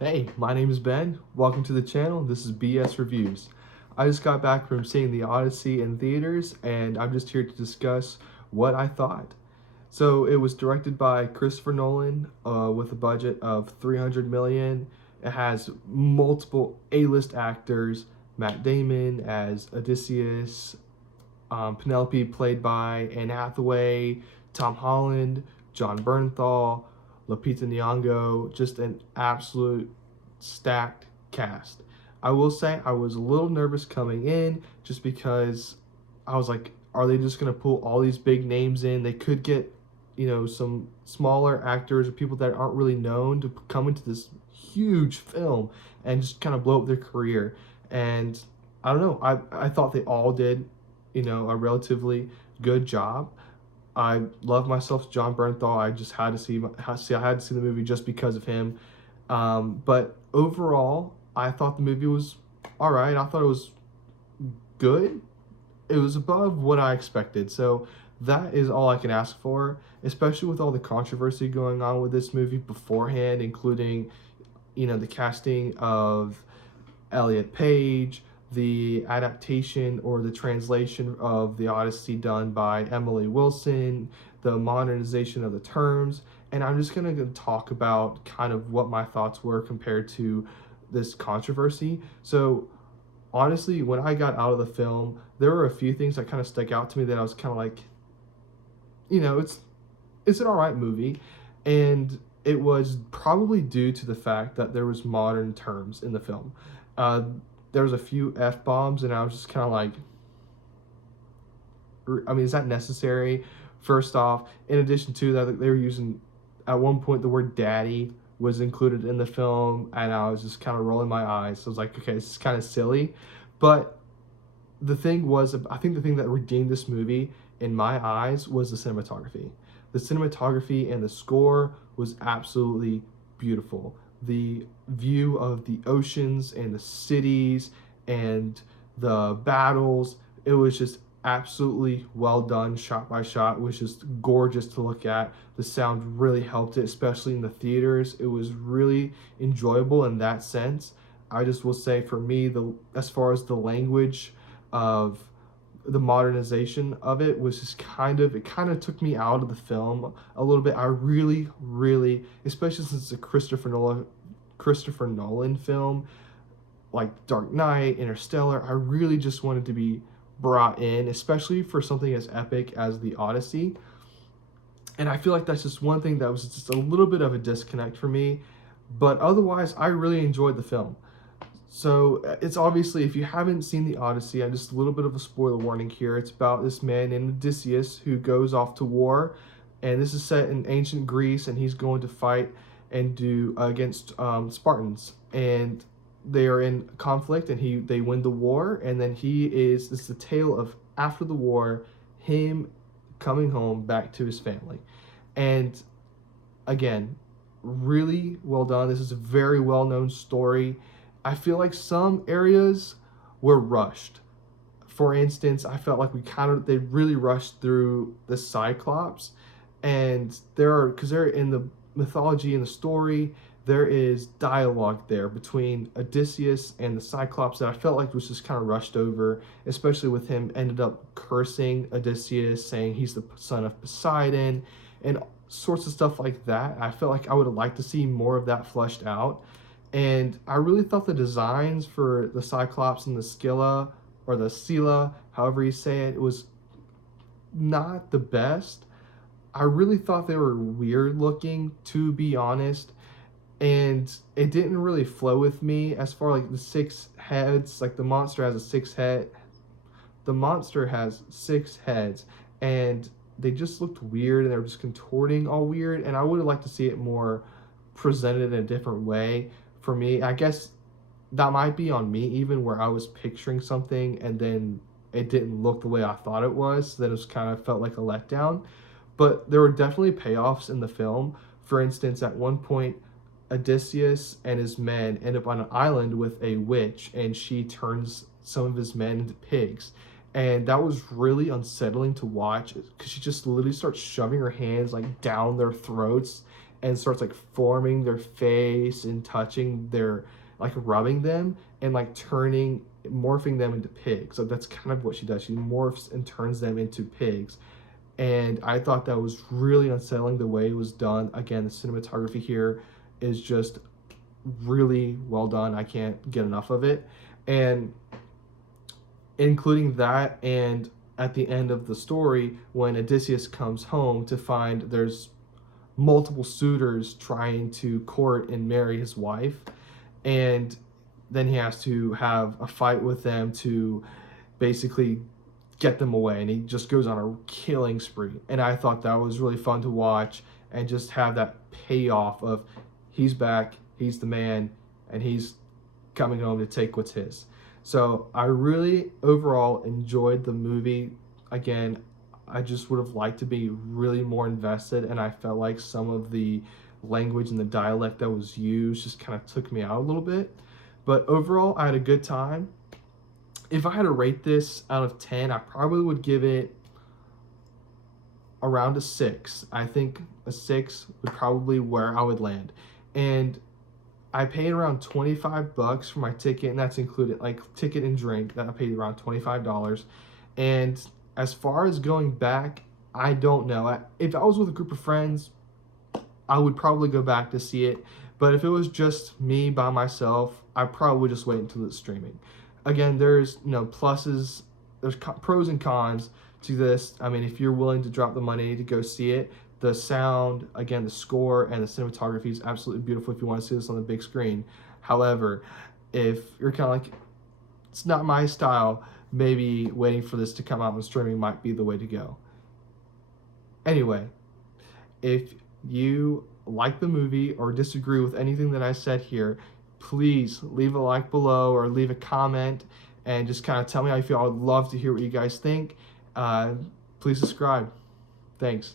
Hey, my name is Ben. Welcome to the channel. This is BS Reviews. I just got back from seeing the Odyssey in theaters, and I'm just here to discuss what I thought. So it was directed by Christopher Nolan with a budget of 300 million. It has multiple A-list actors: Matt Damon as Odysseus, Penelope played by Anne Hathaway, Tom Holland, John Bernthal, Lupita Nyong'o, just an absolute stacked cast. I will say I was a little nervous coming in just because I was like, are they just going to pull all these big names in? They could get, some smaller actors or people that aren't really known to come into this huge film and just kind of blow up their career. And I don't know. I thought they all did, a relatively good job. I love myself John Bernthal. I just had to I had to see the movie just because of him. But overall, I thought the movie was all right. I thought it was good. It was above what I expected. So that is all I can ask for, especially with all the controversy going on with this movie beforehand, including, the casting of Elliot Page, the adaptation or the translation of the Odyssey done by Emily Wilson, the modernization of the terms, and I'm just going to talk about kind of what my thoughts were compared to this controversy. So, honestly, when I got out of the film, there were a few things that kind of stuck out to me that I was kind of like, it's an all right movie, and it was probably due to the fact that there was modern terms in the film. Uh, there was a few f bombs, and I was just kind of like, I mean, is that necessary? First off, in addition to that, they were using at one point the word "daddy" was included in the film, and I was just kind of rolling my eyes. So I was like, okay, this is kind of silly, but the thing was, I think the thing that redeemed this movie in my eyes was the cinematography. The cinematography and the score was absolutely beautiful. The view of the oceans and the cities and the battles, it was just absolutely well done, shot by shot. It was just gorgeous to look at. The sound really helped it, especially in the theaters. It was really enjoyable in that sense. I just will say, for me, the as far as the language of the modernization of it was just it kind of took me out of the film a little bit. I really, especially since it's a Christopher Nolan film like Dark Knight, Interstellar, I really just wanted to be brought in, especially for something as epic as the Odyssey. And I feel like that's just one thing that was just a little bit of a disconnect for me. But otherwise, I really enjoyed the film. So it's obviously, if you haven't seen the Odyssey, I'm just a little bit of a spoiler warning here. It's about this man named Odysseus who goes off to war, and this is set in ancient Greece, and he's going to fight and do against Spartans, and they are in conflict, and they win the war, and then this is the tale of after the war, him coming home back to his family, and again, really well done. This is a very well known story. I feel like some areas were rushed. For instance, I felt like they really rushed through the Cyclops, and because they're in the mythology and the story, there is dialogue there between Odysseus and the Cyclops that I felt like was just kind of rushed over, especially with him ended up cursing Odysseus, saying he's the son of Poseidon, and sorts of stuff like that. I felt like I would have liked to see more of that fleshed out. And I really thought the designs for the Cyclops and the Scylla, or the Scylla, however you say it, was not the best. I really thought they were weird looking, to be honest, and it didn't really flow with me as far like the six heads. Like the monster has six heads, and they just looked weird, and they were just contorting all weird. And I would have liked to see it more presented in a different way. For me, I guess that might be on me, even where I was picturing something and then it didn't look the way I thought it was. So that it was kind of felt like a letdown. But there were definitely payoffs in the film. For instance, at one point, Odysseus and his men end up on an island with a witch, and she turns some of his men into pigs. And that was really unsettling to watch because she just literally starts shoving her hands like down their throats. and starts like forming their face and touching their, like rubbing them and like morphing them into pigs. So that's kind of what she does. She morphs and turns them into pigs. And I thought that was really unsettling the way it was done. Again, the cinematography here is just really well done. I can't get enough of it. And including that, and at the end of the story, when Odysseus comes home to find there's multiple suitors trying to court and marry his wife, and then he has to have a fight with them to basically get them away, and he just goes on a killing spree. And I thought that was really fun to watch, and just have that payoff of he's back, he's the man, and he's coming home to take what's his. So I really overall enjoyed the movie. Again, I just would have liked to be really more invested, and I felt like some of the language and the dialect that was used just kind of took me out a little bit. But overall, I had a good time. If I had to rate this out of 10, I probably would give it around a 6. I think a 6 would probably where I would land. And I paid around $25 for my ticket, and that's included like ticket and drink. That I paid around $25. And as far as going back, I don't know. If I was with a group of friends, I would probably go back to see it. But if it was just me by myself, I probably would just wait until it's streaming. Again, there's pluses, there's pros and cons to this. I mean, if you're willing to drop the money to go see it, the sound, again, the score and the cinematography is absolutely beautiful if you want to see this on the big screen. However, if you're kind of like, it's not my style, maybe waiting for this to come out on streaming might be the way to go. Anyway, if you like the movie or disagree with anything that I said here, please leave a like below or leave a comment and just kind of tell me how you feel. I would love to hear what you guys think. Please subscribe. Thanks.